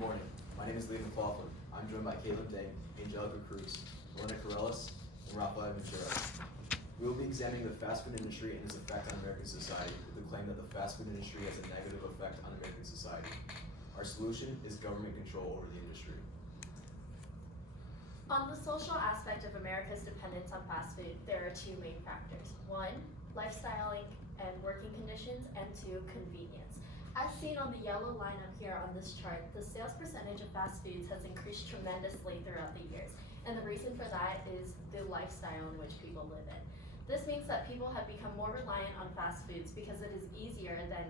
morning. My name is Liam McLaughlin. I'm joined by Caleb Dang, Angelica Cruz, Elena Corellis, and Rafael Ventura. We will be examining the fast food industry and its effect on American society with the claim that the fast food industry has a negative effect on American society. Our solution is government control over the industry. On the social aspect of America's dependence on fast food, there are two main factors. One, lifestyling and working conditions, and two, convenience. As seen on the yellow line up here on this chart, the sales percentage of fast foods has increased tremendously throughout the years. And the reason for that is the lifestyle in which people live in. This means that people have become more reliant on fast foods because it is easier than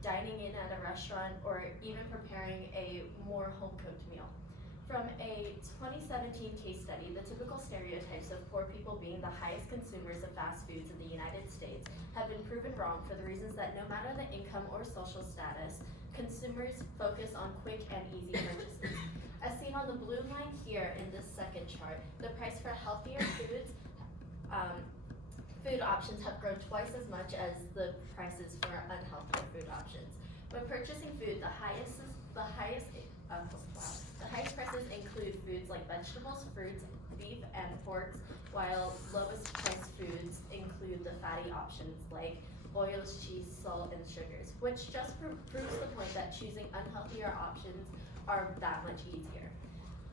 dining in at a restaurant or even preparing a more home-cooked meal. From a 2017 case study, the typical stereotypes of poor people being the highest consumers of fast foods in the United States have been proven wrong for the reasons that no matter the income or social status, consumers focus on quick and easy purchases. As seen on the blue line here in this second chart, the price for healthier foods, food options have grown twice as much as the prices for unhealthier food options. When purchasing food, the highest prices include foods like vegetables, fruits, beef, and porks, while lowest priced foods include the fatty options like oils, cheese, salt, and sugars, which just proves the point that choosing unhealthier options are that much easier.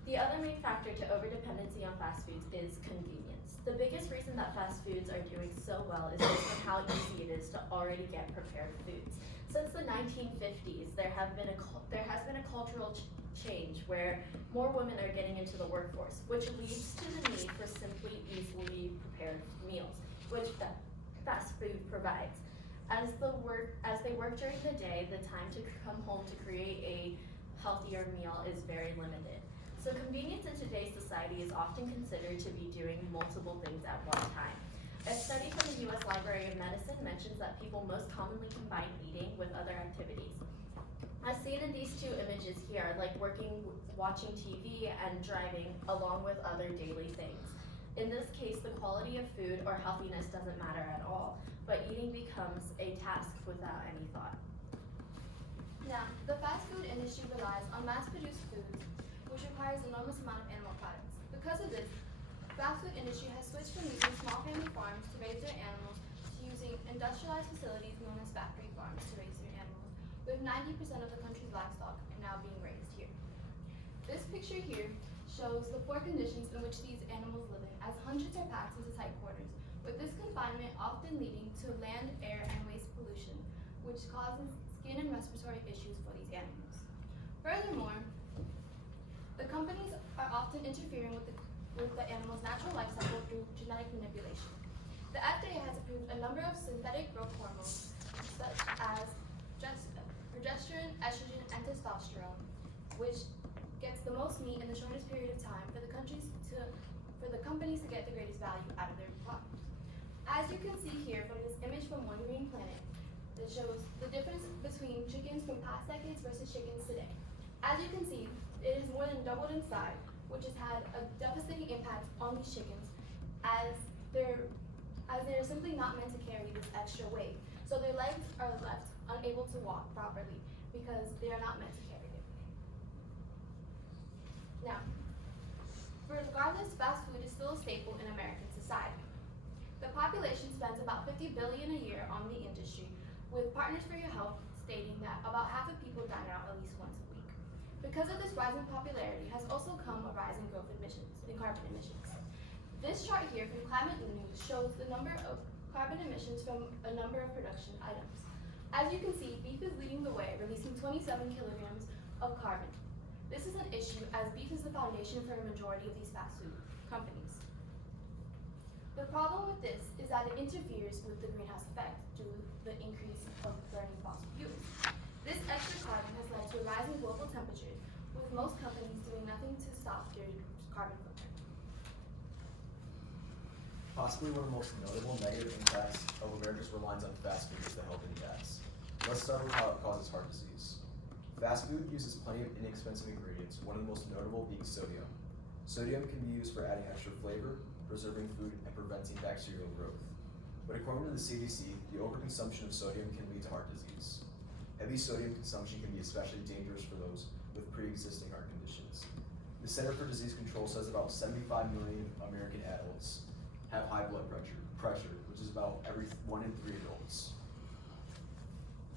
The other main factor to overdependency on fast foods is convenience. The biggest reason that fast foods are doing so well is based on how easy it is to already get prepared foods. Since the 1950s, there has been a cultural change where more women are getting into the workforce, which leads to the need for simply easily prepared meals, which fast food provides. As they work during the day, the time to come home to create a healthier meal is very limited. So convenience in today's society is often considered to be doing multiple things at one time. A study from the U.S. Library of Medicine mentions that people most commonly combine eating with other activities. As seen in these two images here, like watching TV and driving, along with other daily things. In this case, the quality of food or healthiness doesn't matter at all, but eating becomes a task without any thought. Now, the fast food industry relies on mass-produced foods, which requires an enormous amount of animal products. Because of this, the fast food industry has switched from using small family farms to raise their animals to using industrialized facilities known as factory farms to raise their animals, with 90% of the country's livestock are now being raised here. This picture here shows the poor conditions in which these animals live in, as hundreds are packed into tight quarters, with this confinement often leading to land, air, and waste pollution, which causes skin and respiratory issues for these animals. Furthermore, the companies are often interfering with the animal's natural life cycle through genetic manipulation. The FDA has approved a number of synthetic growth hormones, such as progesterone, estrogen, and testosterone, which gets the most meat in the shortest period of time for the companies to get the greatest value out of their product. As you can see here from this image from One Green Planet, that shows the difference between chickens from past decades versus chickens today. As you can see, it is more than doubled in size, which has had a devastating impact on these chickens as they're simply not meant to carry this extra weight. So their legs are left unable to walk properly because they are not meant to carry it. Now, regardless, fast food is still a staple in American society. The population spends about $50 billion a year on the industry, with Partners for Your Health stating that about half of people dine out at least once a week. Because of this rising popularity has also come a rise in carbon emissions. This chart here from Climate News shows the number of carbon emissions from a number of production items. As you can see, beef is leading the way, releasing 27 kilograms of carbon. This is an issue as beef is the foundation for a majority of these fast food companies. The problem with this is that it interferes with the greenhouse effect due to the increase of burning fossil fuels. This extra carbon has led to a rise in global temperatures, with most companies doing nothing to stop their carbon footprint. Possibly one of the most notable negative impacts of America's reliance on fast food is the health impacts. Let's start with how it causes heart disease. Fast food uses plenty of inexpensive ingredients, one of the most notable being sodium. Sodium can be used for adding extra flavor, preserving food, and preventing bacterial growth. But according to the CDC, the overconsumption of sodium can lead to heart disease. Heavy sodium consumption can be especially dangerous for those with pre-existing heart conditions. The Center for Disease Control says about 75 million American adults have high blood pressure, which is about every 1 in 3 adults.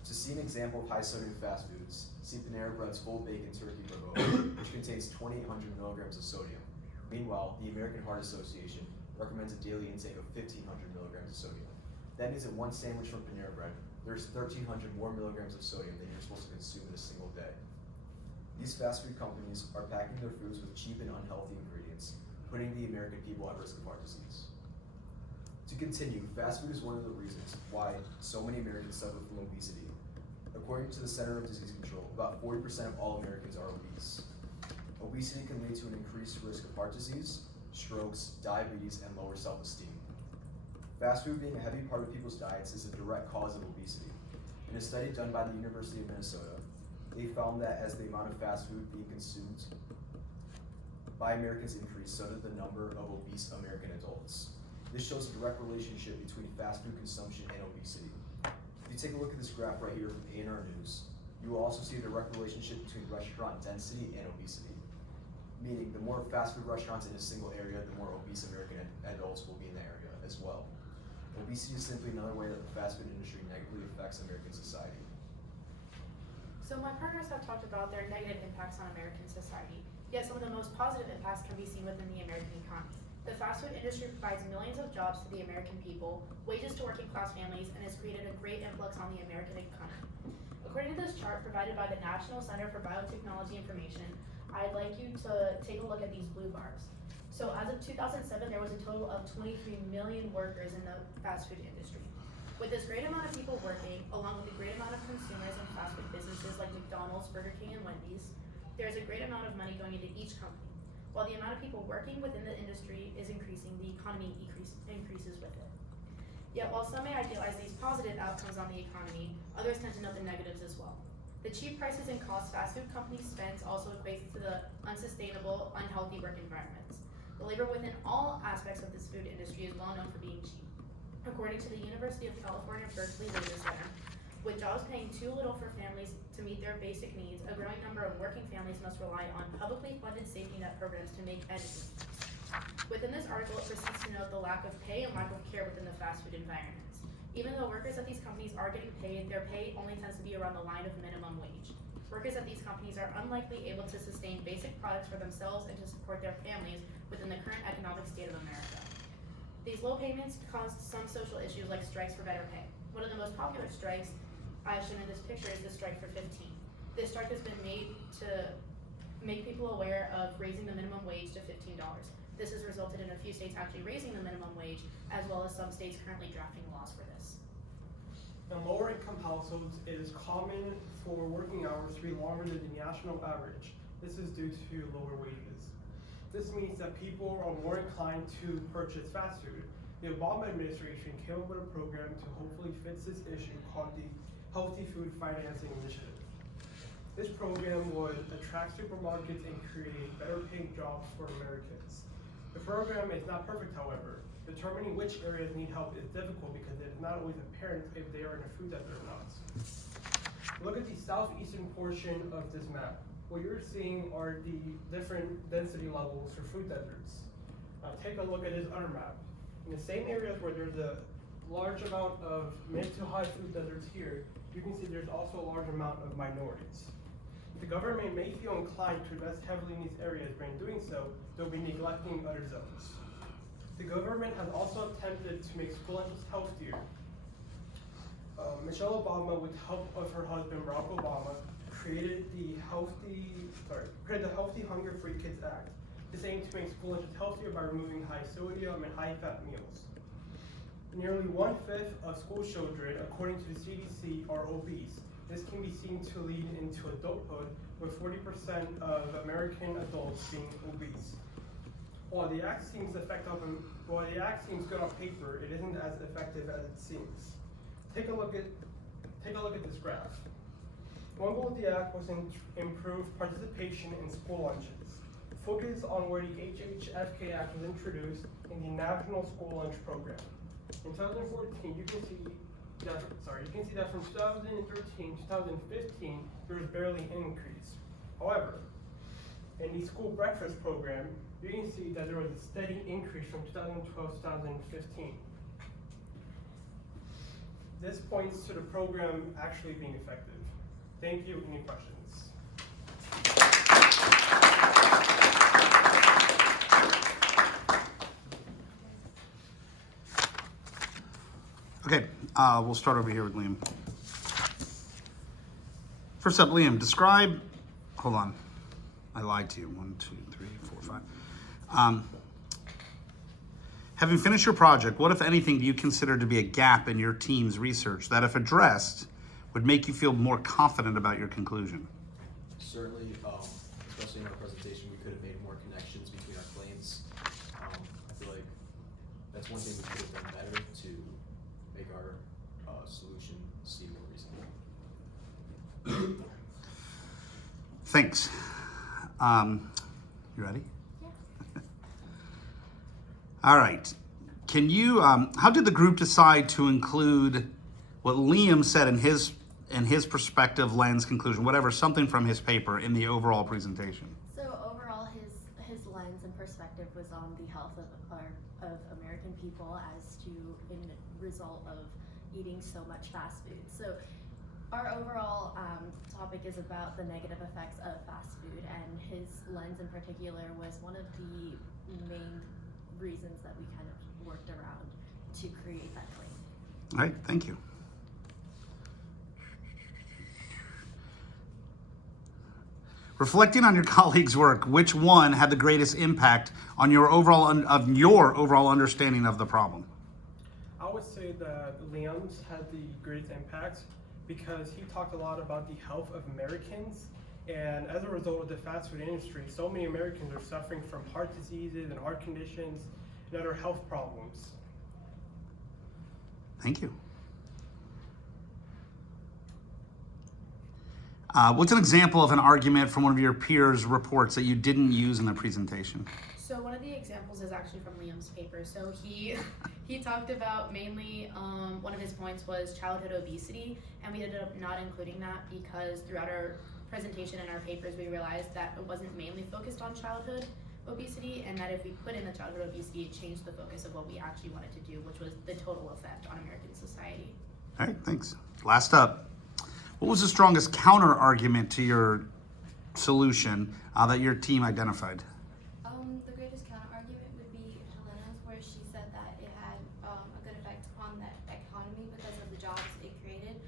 To see an example of high sodium fast foods, see Panera Bread's full bacon turkey burger, which contains 2,800 milligrams of sodium. Meanwhile, the American Heart Association recommends a daily intake of 1,500 milligrams of sodium. That means that one sandwich from Panera Bread, there's 1,300 more milligrams of sodium than you're supposed to consume in a single day. These fast food companies are packing their foods with cheap and unhealthy ingredients, putting the American people at risk of heart disease. To continue, fast food is one of the reasons why so many Americans suffer from obesity. According to the Center for Disease Control, about 40% of all Americans are obese. Obesity can lead to an increased risk of heart disease, strokes, diabetes, and lower self-esteem. Fast food being a heavy part of people's diets is a direct cause of obesity. In a study done by the University of Minnesota, they found that as the amount of fast food being consumed by Americans increased, so did the number of obese American adults. This shows a direct relationship between fast food consumption and obesity. If you take a look at this graph right here from A&R News, you will also see a direct relationship between restaurant density and obesity. Meaning, the more fast food restaurants in a single area, the more obese American adults will be in the area as well. Obesity is simply another way that the fast food industry negatively affects American society. So my partners have talked about their negative impacts on American society, yet some of the most positive impacts can be seen within the American economy. The fast food industry provides millions of jobs to the American people, wages to working class families, and has created a great influx on the American economy. According to this chart provided by the National Center for Biotechnology Information, I'd like you to take a look at these blue bars. So as of 2007, there was a total of 23 million workers in the fast food industry. With this great amount of people working, along with the great amount of consumers in fast food businesses like McDonald's, Burger King, and Wendy's, there's a great amount of money going into each company. While the amount of people working within the industry is increasing, the economy increases with it. Yet while some may idealize these positive outcomes on the economy, others tend to note the negatives as well. The cheap prices and costs fast food companies spend also equates to the unsustainable, unhealthy work environments. The labor within all aspects of this food industry is well known for being cheap. According to the University of California, Berkeley Labor Center, with jobs paying too little for families to meet their basic needs, a growing number of working families must rely on publicly funded safety net programs to make ends meet. Within this article, it proceeds to note the lack of pay and lack of care within the fast food environments. Even though workers at these companies are getting paid, their pay only tends to be around the line of minimum wage. Workers at these companies are unlikely able to sustain basic products for themselves and to support their families within the current economic state of America. These low payments caused some social issues like strikes for better pay. One of the most popular strikes, as shown in this picture, is the strike for 15. This strike has been made to make people aware of raising the minimum wage to $15. This has resulted in a few states actually raising the minimum wage, as well as some states currently drafting laws for this. In lower income households, it is common for working hours to be longer than the national average. This is due to lower wages. This means that people are more inclined to purchase fast food. The Obama administration came up with a program to hopefully fix this issue called the Healthy Food Financing Initiative. This program would attract supermarkets and create better paying jobs for Americans. The program is not perfect, however. Determining which areas need help is difficult because it is not always apparent if they are in a food desert or not. Look at the southeastern portion of this map. What you're seeing are the different density levels for food deserts. Take a look at this other map. In the same areas where there's a large amount of mid to high food deserts here, you can see there's also a large amount of minorities. The government may feel inclined to invest heavily in these areas, but in doing so, they'll be neglecting other zones. The government has also attempted to make school lunches healthier. Michelle Obama, with help of her husband Barack Obama, created the Healthy Hunger-Free Kids Act. This aims to make school lunches healthier by removing high sodium and high fat meals. Nearly 1/5 of school children, according to the CDC, are obese. This can be seen to lead into adulthood, with 40% of American adults being obese. While the act seems good on paper, it isn't as effective as it seems. Take a look at this graph. One goal of the act was to improve participation in school lunches. Focus on where the HHFK Act was introduced in the National School Lunch Program. In 2014, you can see you can see that from 2013 to 2015, there was barely an increase. However, in the school breakfast program, you can see that there was a steady increase from 2012 to 2015. This points to the program actually being effective. Thank you. Any questions? Okay, we'll start over here with Liam. First up, Liam, describe, hold on, I lied to you, 1, 2, 3, 4, 5. Having finished your project, what, if anything, do you consider to be a gap in your team's research that, if addressed, would make you feel more confident about your conclusion? Certainly, especially in our presentation, we could have made more connections between our claims. I feel like that's one thing we could have done better to make our solution seem more reasonable. Thanks. You ready? Yeah. All right. Can you, how did the group decide to include what Liam said in his perspective, lens, conclusion, whatever, something from his paper in the overall presentation? So overall, his lens and perspective was on the health of American people as to in result of eating so much fast food. So our overall topic is about the negative effects of fast food, and his lens in particular was one of the main reasons that we kind of worked around to create that claim. All right, thank you. Reflecting on your colleagues' work, which one had the greatest impact on your overall understanding of the problem? I would say that Liam's had the greatest impact because he talked a lot about the health of Americans, and as a result of the fast food industry, so many Americans are suffering from heart diseases and heart conditions and other health problems. Thank you. What's an example of an argument from one of your peers' reports that you didn't use in the presentation? So one of the examples is actually from Liam's paper. So he talked about mainly, one of his points was childhood obesity, and we ended up not including that because throughout our presentation and our papers we realized that it wasn't mainly focused on childhood obesity, and that if we put in the childhood obesity, it changed the focus of what we actually wanted to do, which was the total effect on American society. All right, thanks. Last up, what was the strongest counter argument to your solution that your team identified? The greatest counter argument would be Helena's, where she said that it had a good effect on the economy because of the jobs it created.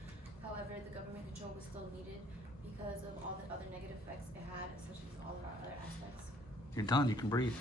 However, the government control was still needed because of all the other negative effects it had, such as all of our other aspects. You're done, you can breathe.